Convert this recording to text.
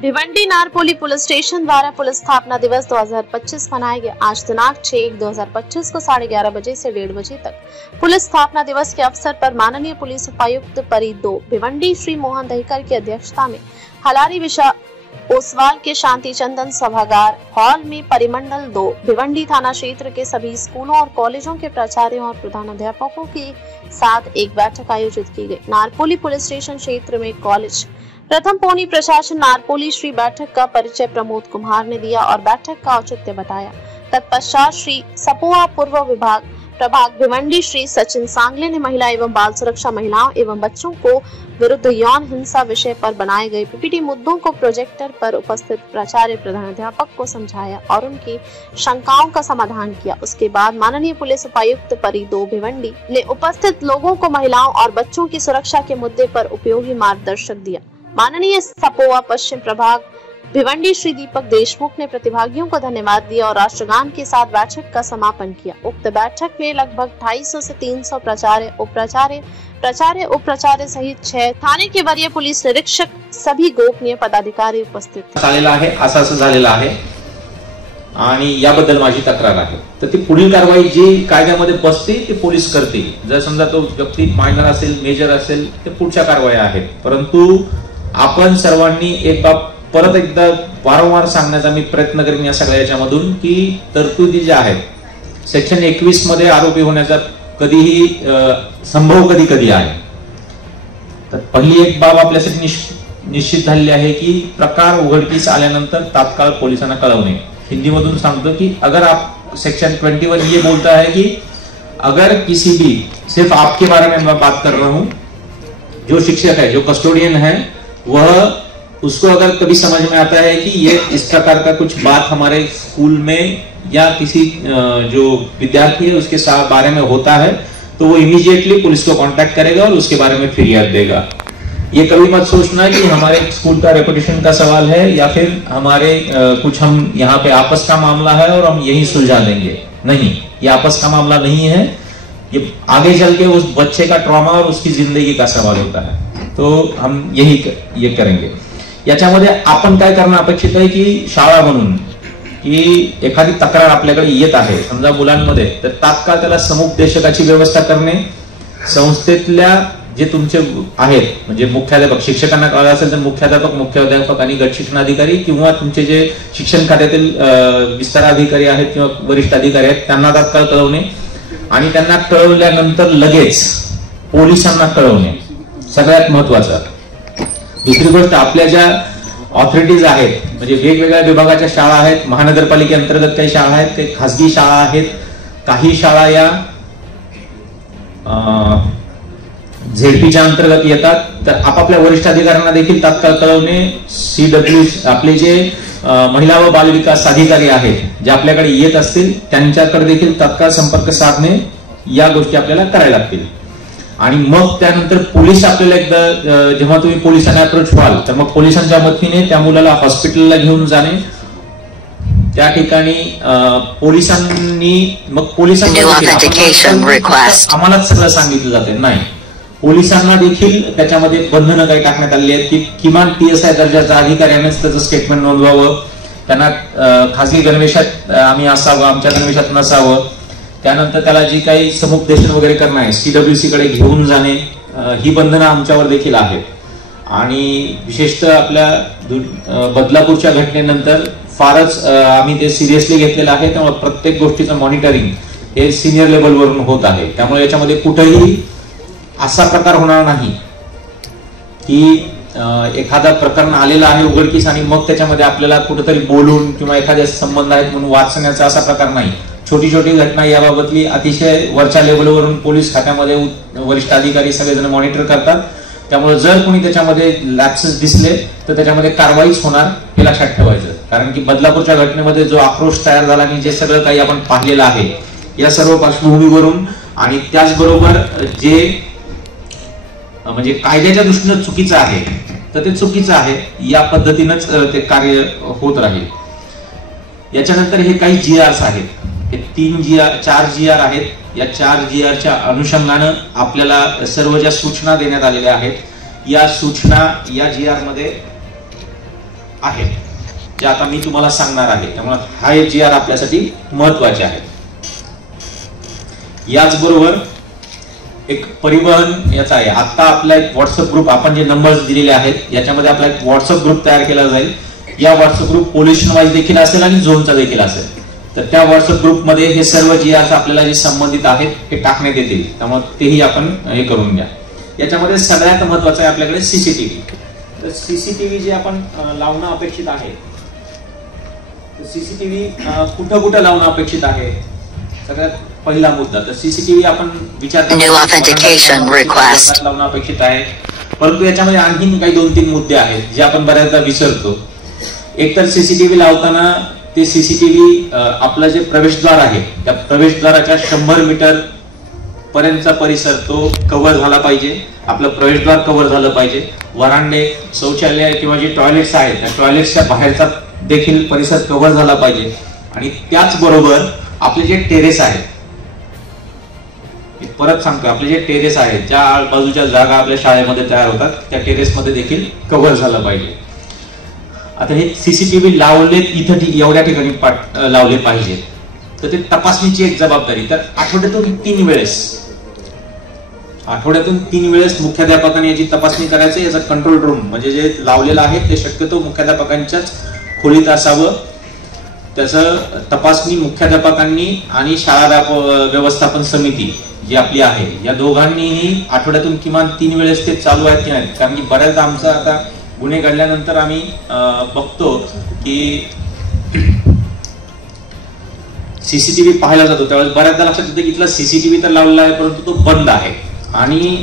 Bhiwandi Narpoli police station द्वारा police स्थापना दिवस 2025 मनाया गया। आज दिनांक 6/1/2025 को 11:30 बजे से 1:30 बजे तक पुलिस स्थापना दिवस के अवसर पर माननीय पुलिस उपायुक्त परिध 2 भिवंडी श्री मोहन दहीकर की अध्यक्षता में हलारी विशा ओसवाल के शांति चंदन सभागार हॉल में परिमंडल 2 भिवंडी थाना क्षेत्र के सभी स्कूलों और कॉलेजों के प्राचार्यों और प्रधानाध्यापकों के साथ एक बैठक आयोजित की गई। नारपोली पुलिस स्टेशन क्षेत्र में कॉलेज प्रथम पोनी प्रशासन नारपोली श्री बैठक का परिचय प्रमोद कुमार ने दिया और बैठक का औचित्य बताया। तत्पश्चात श्री सपोआ पूर्व विभाग प्रभाग भिवंडी श्री सचिन सांगले ने महिला एवं बाल सुरक्षा महिलाओं एवं बच्चों को विरुद्ध यौन हिंसा विषय पर बनाए गए पीपीटी मुद्दों को प्रोजेक्टर पर उपस्थित प्राचार्य प्रधानाध्यापक को समझाया और उनकी शंकाओं का समाधान किया। उसके बाद माननीय पुलिस उपायुक्त परिध 2 भिवंडी ने उपस्थित लोगों को महिलाओं और बच्चों की सुरक्षा के मुद्दे पर उपयोगी मार्गदर्शक दिया। माननीय सपोआ पश्चिम प्रभाग भिवंडी श्री दीपक देशमुख ने प्रतिभागियों को धन्यवाद दिया और राष्ट्रगान के साथ बैठक का समापन किया। उक्त बैठक में लगभग 250 से 300 प्राचार्य, उप प्राचार्य सहित 6 थाने के वरीय पुलिस निरीक्षक सभी गोपनीय पदाधिकारी उपस्थित थे। झालेला आहे आणि याबद्दल माझी तक्रार आहे। तर ती पुढील कारवाई जी कायद्यामध्ये बसते ते पोलीस करतील। जर समजा तो व्यक्ती मायनर असेल, मेजर असेल, ते पुढच्या कारवाया आहेत। परंतु आपण सर्वांनी एक बाब परत एकदा वारंवार सांगण्याचा मी प्रयत्न करेन या सगळ्या याच्यामधून की तरतुदी ज्या आहेत सेक्शन 21 मध्ये आरोपी होण्याचा कधीही संभव कधी आहे। तर पहिली एक बाब आपल्यासाठी निश्चित झालेली आहे की प्रकार उघडकीस आल्यानंतर तात्काळ पोलिसांना कळवणे। हिंदी मधून सांगतो कि अगर आप सेक्शन 21 ये बोलता है कि अगर किसी भी सिर्फ आपके बारे में मैं बात कर रहा हूं, जो शिक्षक है, जो कस्टोडियन है, वह उसको अगर कभी समझ में आता है कि ये इस प्रकार का कुछ बात हमारे स्कूल में या किसी जो विद्यार्थी है उसके बारे में होता है तो वो इमीडिएटली पुलिस को कांटेक्ट करेगा और उसके बारे में फिरियाद देगा। ये कभी मत सोचना कि हमारे स्कूल का रेपुटेशन का सवाल है या फिर हमारे कुछ हम यहाँ पे आपस का मामला है और हम यही सुलझा देंगे। नहीं, ये आपस का मामला नहीं है। ये आगे चल के उस बच्चे का ट्रॉमा और उसकी जिंदगी का सवाल होता है। तो हम ये करेंगे। याच्यामध्ये आपण काय करणं अपेक्षित आहे की शाळा म्हणून की एखादी तक्रार आपल्याकडे येत आहे समजा मुलांमध्ये, तर तात्काळ त्याला समुपदेशकाची व्यवस्था करणे। संस्थेतल्या जे तुमचे आहेत म्हणजे मुख्याध्यापक, शिक्षकांना कळलं असेल तर मुख्याध्यापक आणि गट शिक्षणाधिकारी किंवा तुमचे जे शिक्षण खात्यातील विस्तार अधिकारी आहेत किंवा वरिष्ठ अधिकारी आहेत त्यांना तात्काळ कळवणे आणि त्यांना कळवल्यानंतर लगेच पोलिसांना कळवणे सगळ्यात महत्त्वाचं। दुसरी गोष्ट, आपल्या ज्या ऑथॉरिटीज आहेत म्हणजे वेगवेगळ्या विभागाच्या शाळा आहेत, महानगरपालिकेअंतर्गत काही शाळा आहेत, काही खासगी शाळा आहेत, काही शाळा या झेडपीच्या अंतर्गत येतात, तर आपापल्या वरिष्ठ अधिकाऱ्यांना देखील तात्काळ कळवणे। CW आपले जे महिला व बाल विकास अधिकारी आहेत जे आपल्याकडे येत असतील त्यांच्याकडे देखील तात्काळ संपर्क साधणे, या गोष्टी आपल्याला करायला लागतील। आणि मग त्यानंतर पोलीस आपल्याला एकदा जेव्हा तुम्ही पोलिसांना अप्रोच व्हाल तर मग पोलिसांच्या मदतीने त्या मुलाला हॉस्पिटलला घेऊन जाणे। त्या ठिकाणी पोलिसांनी आम्हाला सगळं सांगितलं जाते, नाही पोलिसांना देखील त्याच्यामध्ये बंधनं काही टाकण्यात आलेली आहेत की किमान PSI दर्जाचा अधिकाऱ्यानेच त्याचं स्टेटमेंट नोंदवावं, त्यांना खासगी गणवेशात आम्ही असावं, आमच्या गणवेशात नसावं। त्यानंतर त्याला जी काही समुपदेशन वगैरे करणं आहे CWC कडे घेऊन जाणे, ही बंधनं आमच्यावर देखील आहेत। आणि विशेषतः आपल्या बदलापूरच्या घटनेनंतर फारच आम्ही ते सिरियसली घेतलेलं आहे। त्यामुळे प्रत्येक गोष्टीचं मॉनिटरिंग हे सिनियर लेवलवरून होत आहे। त्यामुळे याच्यामध्ये कुठेही असा प्रकार होणार नाही की एखादा प्रकरण आलेला आहे उघडकीस आणि मग त्याच्यामध्ये आपल्याला कुठेतरी बोलून किंवा एखाद्या संबंध आहेत म्हणून वाचण्याचा असा प्रकार नाही। छोटी छोटी घटना याबाबतली अतिशय वरच्या लेवलवरून पोलीस खात्यामध्ये वरिष्ठ अधिकारी सगळेजण मॉनिटर करतात। त्यामुळे जर कोणी त्याच्यामध्ये लॅप्सेस दिसले तर त्याच्यामध्ये कारवाईच होणार हे लक्षात ठेवायचं। कारण की बदलापूरच्या घटनेमध्ये जो आक्रोश तयार झाला आणि जे सगळं काही आपण पाहिलेलं आहे या सर्व पार्श्वभूमीवरून आणि त्याचबरोबर जे म्हणजे कायद्याच्या दृष्टीने चुकीचं आहे तर ते चुकीचं आहे, या पद्धतीनेच ते कार्य होत राहील। याच्यानंतर हे काही GRs आहेत, हे 4 GR आहेत। या 4 GRच्या अनुषंगाने आपल्याला सर्व ज्या सूचना देण्यात आलेल्या आहेत या सूचना या GR मध्ये आहेत जे आता मी तुम्हाला सांगणार आहे. त्यामुळे हा GR आपल्यासाठी महत्वाचे आहे. याचबरोबर एक परिवहन याचा आहे. आता आपला एक व्हॉट्सअप ग्रुप, आपण जे नंबर्स दिलेले आहेत याच्यामध्ये आपला एक व्हॉट्सअप ग्रुप तयार केला जाईल. या व्हॉट्सअप ग्रुप पोल्युशन वाईज देखील असेल आणि झोनचा देखील असेल. तर त्या व्हॉट्सअप ग्रुपमध्ये हे सर्व GR आपल्याला जे संबंधित आहेत हे टाकण्यात येतील. त्यामुळे तेही आपण हे करून घ्या. याच्यामध्ये सगळ्यात महत्वाचं आहे आपल्याकडे CCTV. तर CCTV जे आपण लावणं अपेक्षित आहे, CCTV कुठं कुठं लावणं अपेक्षित आहे, सगळ्यात पहिला मुद्दा. तर CCTV आपण विचार लावणं अपेक्षित आहे. परंतु याच्यामध्ये आणखी काही 2-3 मुद्दे आहेत जे आपण बऱ्याचदा विसरतो. एक तर CCTV लावताना ते CCTV आपलं जे प्रवेशद्वार आहे त्या प्रवेशद्वाराच्या 100 मीटर पर्यंतचा परिसर तो कव्हर झाला पाहिजे. आपलं प्रवेशद्वार कव्हर झालं पाहिजे. वरांडे, शौचालय किंवा जे टॉयलेट्स आहेत त्या टॉयलेट्सच्या बाहेरचा देखील परिसर कव्हर झाला पाहिजे. आणि त्याचबरोबर आपले जे टेरेस आहेत, परत सांगतो, आपले जे टेरेस आहेत, ज्या बाजूच्या जागा आपल्या शाळेमध्ये तयार होतात त्या टेरेस मध्ये देखील कव्हर झालं पाहिजे. आता हे CCTV लावलेत इथं एवढ्या ठिकाणी लावले पाहिजे. तर ते तपासणीची एक जबाबदारी. तर आठवड्यातून 3 वेळेस मुख्याध्यापकाने याची तपासणी करायचं. याचा कंट्रोल रूम म्हणजे जे लावलेलं आहे ते शक्यतो मुख्याध्यापकांच्याच खोलीत असावं. त्याचं तपासणी मुख्याध्यापकांनी आणि शाळा व्यवस्थापन समिती जी आपली आहे या दोघांनीही आठवड्यातून किमान 3 वेळेस ते चालू आहेत की नाही. कारण की बऱ्याचदा आमचं आता गुन्हे घडल्यानंतर आम्ही बघतो की CCTV पाहायला जातो त्यावेळेस बऱ्याचदा लक्षात येतं की इथला CCTV तर लावलेला आहे परंतु तो बंद आहे. आणि